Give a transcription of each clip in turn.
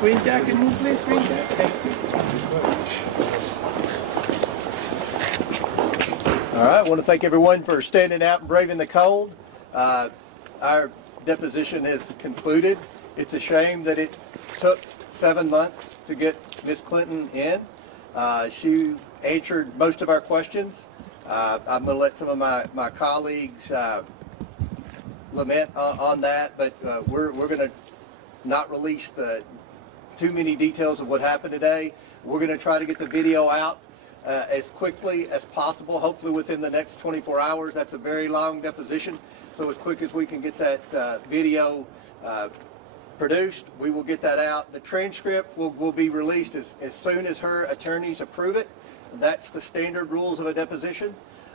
Green jacket, move please, green jacket. All right, I want to thank everyone for standing out and braving the cold. Our deposition has concluded. It's a shame that it took 7 months to get Ms. Clinton in. She answered most of our questions. I'm going to let some of my colleagues lament on that, but we're going to not release too many details of what happened today. We're going to try to get the video out as quickly as possible, hopefully within the next 24 hours. That's a very long deposition, so as quick as we can get that video produced, we will get that out. The transcript will be released as soon as her attorneys approve it. That's the standard rules of a deposition,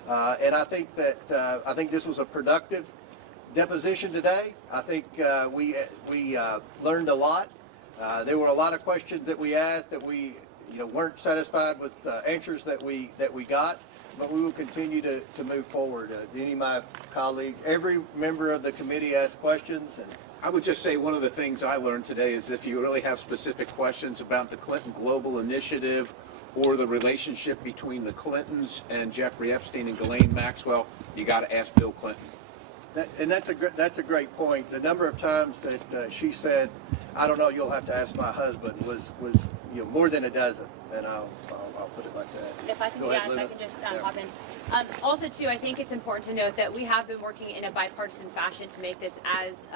and I think this was a productive deposition today. I think we learned a lot. There were a lot of questions that we asked that we weren't satisfied with the answers that we got, but we will continue to move forward. Any of my colleagues, every member of the committee asked questions. And I would just say one of the things I learned today is if you really have specific questions about the Clinton Global Initiative or the relationship between the Clintons and Jeffrey Epstein and Ghislaine Maxwell, you got to ask Bill Clinton. That's a great point. The number of times that she said, "I don't know, you'll have to ask my husband," was more than a dozen, and I'll put it like that. If I can, if I can just hop in. Also, too, I think it's important to note that we have been working in a bipartisan fashion to make this as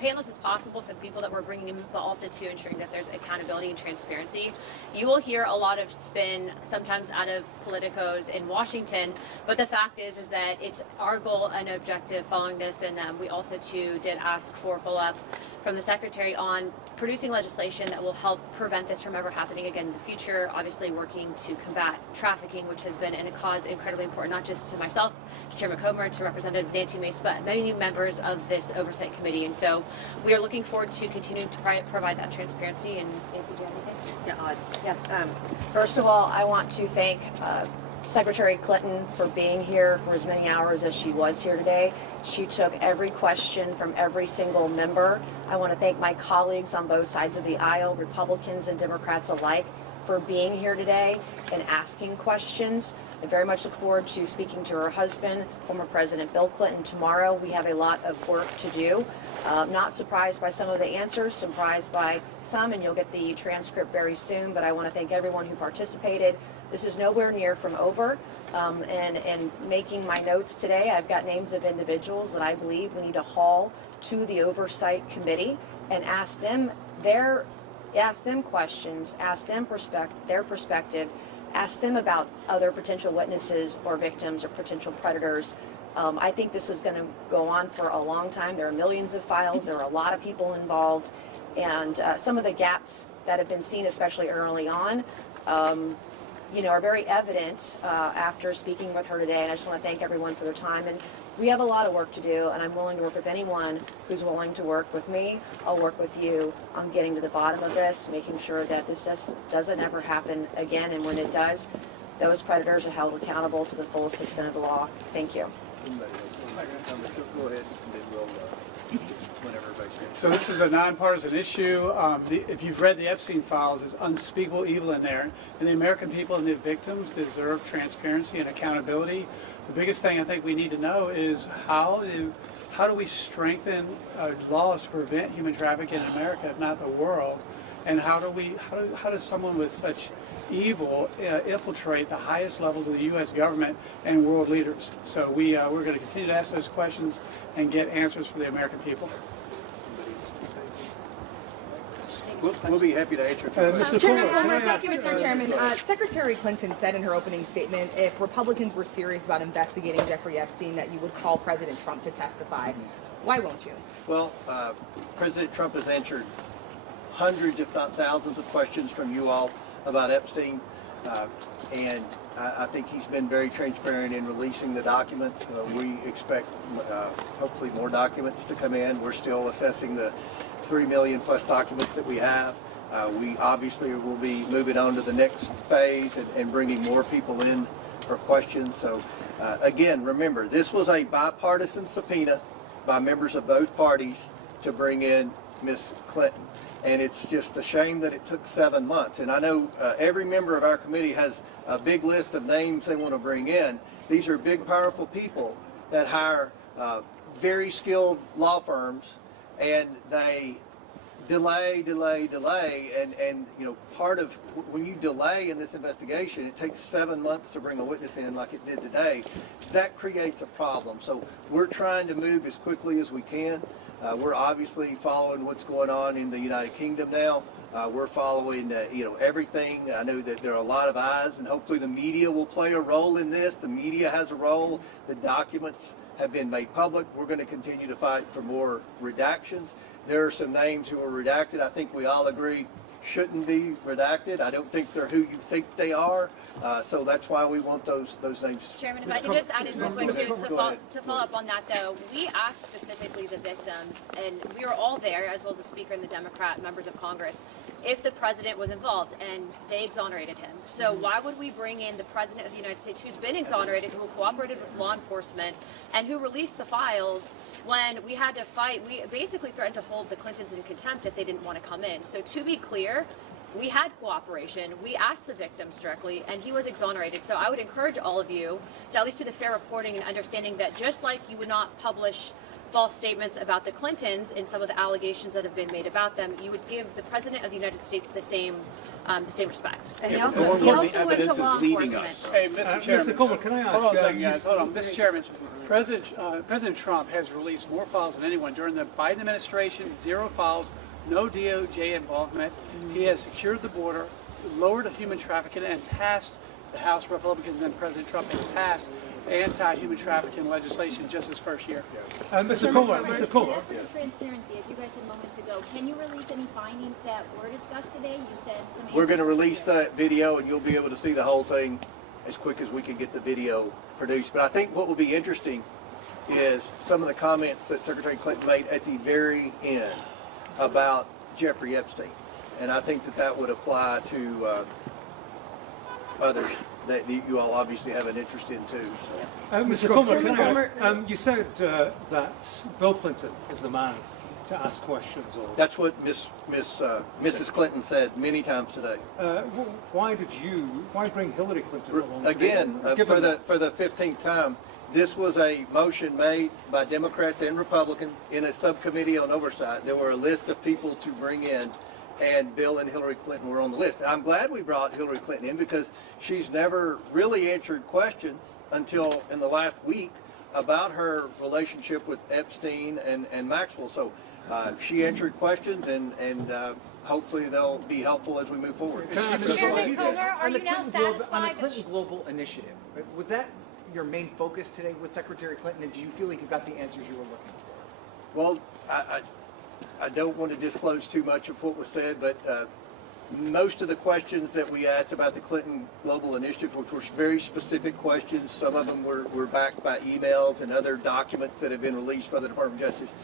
painless as possible for the people that we're bringing in, but also to ensuring that there's accountability and transparency. You will hear a lot of spin, sometimes out of politicos in Washington, but the fact is that it's our goal and objective following this, and we also too did ask for follow-up from the Secretary on producing legislation that will help prevent this from ever happening again in the future. Obviously working to combat trafficking, which has been a cause incredibly important, not just to myself, to Chairman Comer, to Representative Nancy Mace, but many members of this Oversight Committee. And so we are looking forward to continuing to provide that transparency. And Nancy, do you have anything? First of all, I want to thank Secretary Clinton for being here for as many hours as she was here today. She took every question from every single member. I want to thank my colleagues on both sides of the aisle, Republicans and Democrats alike, for being here today and asking questions. I very much look forward to speaking to her husband, former President Bill Clinton, tomorrow. We have a lot of work to do. Not surprised by some of the answers, surprised by some, and you'll get the transcript very soon, but I want to thank everyone who participated. This is nowhere near from over, and making my notes today, I've got names of individuals that I believe we need to haul to the Oversight Committee and ask them questions, ask them their perspective, ask them about other potential witnesses or victims or potential predators. I think this is going to go on for a long time. There are millions of files. There are a lot of people involved, and some of the gaps that have been seen, especially early on, are very evident after speaking with her today, and I just want to thank everyone for their time. And we have a lot of work to do, and I'm willing to work with anyone who's willing to work with me. I'll work with you on getting to the bottom of this, making sure that this just doesn't ever happen again, and when it does, those predators are held accountable to the fullest extent of the law. Thank you. Go ahead, and then we'll whenever everybody's here. So this is a nonpartisan issue. If you've read the Epstein files, there's unspeakable evil in there, and the American people and the victims deserve transparency and accountability. The biggest thing I think we need to know is how do we strengthen laws to prevent human trafficking in America, if not the world, and how does someone with such evil infiltrate the highest levels of the U.S. government and world leaders? So we're going to continue to ask those questions and get answers for the American people. We'll be happy to answer. Chairman Comer, thank you, Mr. Chairman. Secretary Clinton said in her opening statement, if Republicans were serious about investigating Jeffrey Epstein, that you would call President Trump to testify. Why won't you? Well, President Trump has answered hundreds, if not thousands, of questions from you all about Epstein, and I think he's been very transparent in releasing the documents. We expect hopefully more documents to come in. We're still assessing the 3 million plus documents that we have. We obviously will be moving on to the next phase and bringing more people in for questions. So again, remember, this was a bipartisan subpoena. by members of both parties to bring in Miss Clinton. And it's just a shame that it took 7 months. And I know every member of our committee has a big list of names they want to bring in. These are big, powerful people that hire very skilled law firms, and they delay, and you know, part of when you delay in this investigation, it takes 7 months to bring a witness in like it did today. That creates a problem. So we're trying to move as quickly as we can. We're obviously following what's going on in the United Kingdom now. We're following, you know, everything. I know that there are a lot of eyes, and hopefully the media will play a role in this. The media has a role. The documents have been made public. We're going to continue to fight for more redactions. There are some names who are redacted. I think we all agree shouldn't be redacted. I don't think they're who you think they are. So that's why we want those names. Chairman, if I could just add in real quick to follow up on that, though, we asked specifically the victims, and we were all there, as well as the Speaker and the Democrat members of Congress, if the president was involved, and they exonerated him. So why would we bring in the president of the United States, who's been exonerated, who cooperated with law enforcement, and who released the files when we had to fight? We basically threatened to hold the Clintons in contempt if they didn't want to come in. So to be clear, we had cooperation. We asked the victims directly, and he was exonerated. So I would encourage all of you to at least do the fair reporting and understanding that just like you would not publish false statements about the Clintons in some of the allegations that have been made about them, you would give the President of the United States the same respect. And he More also went importantly, to evidence law is leading enforcement. us. Hey, Mr. Chairman. Mr. Coleman, can I ask? Hold on a second, you guys. Hold on. Mr. Chairman, President Trump has released more files than anyone. During the Biden administration, 0 files, no DOJ involvement. He has secured the border, lowered human trafficking, and passed the House Republicans, and President Trump has passed anti-human trafficking legislation just his first year. Mr. Coleman, Mr. Transparency, as you guys said moments ago, can you release any findings that were discussed today? You said some. We're going to release that video, and you'll be able to see the whole thing as quick as we can get the video produced. But I think what will be interesting is some of the comments that Secretary Clinton made at the very end about Jeffrey Epstein. And I think that that would apply to others that you all obviously have an interest in too. So. Mr. Coleman, can I ask, you said that Bill Clinton is the man to ask questions. Or That's what Mrs. Clinton said many times today. why bring Hillary Clinton along? Again, for the 15th time, this was a motion made by Democrats and Republicans in a subcommittee on oversight. There were a list of people to bring in, and Bill and Hillary Clinton were on the list. I'm glad we brought Hillary Clinton in because she's never really answered questions until in the last week about her relationship with Epstein and Maxwell. So she answered questions, and hopefully they'll be helpful as we move forward. Chairman Comer, are you now On the satisfied? Clinton Global Initiative, was that your main focus today with Secretary Clinton, and do you feel like you got the answers you were looking for? Well, I don't want to disclose too much of what was said, but most of the questions that we asked about the Clinton Global Initiative, which were very specific questions, some of them were backed by emails and other documents that have been released by the Department of Justice.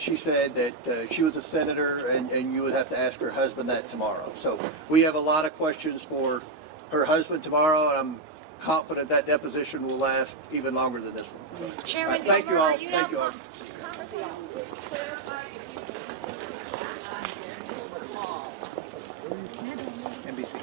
She said that she was a senator, and you would have to ask her husband that tomorrow. So we have a lot of questions for her husband tomorrow, and I'm confident that deposition will last even longer than this one. So, Chairman thank you Comer, all. are you now Thank you all. Congresswoman, clarify if you NBC.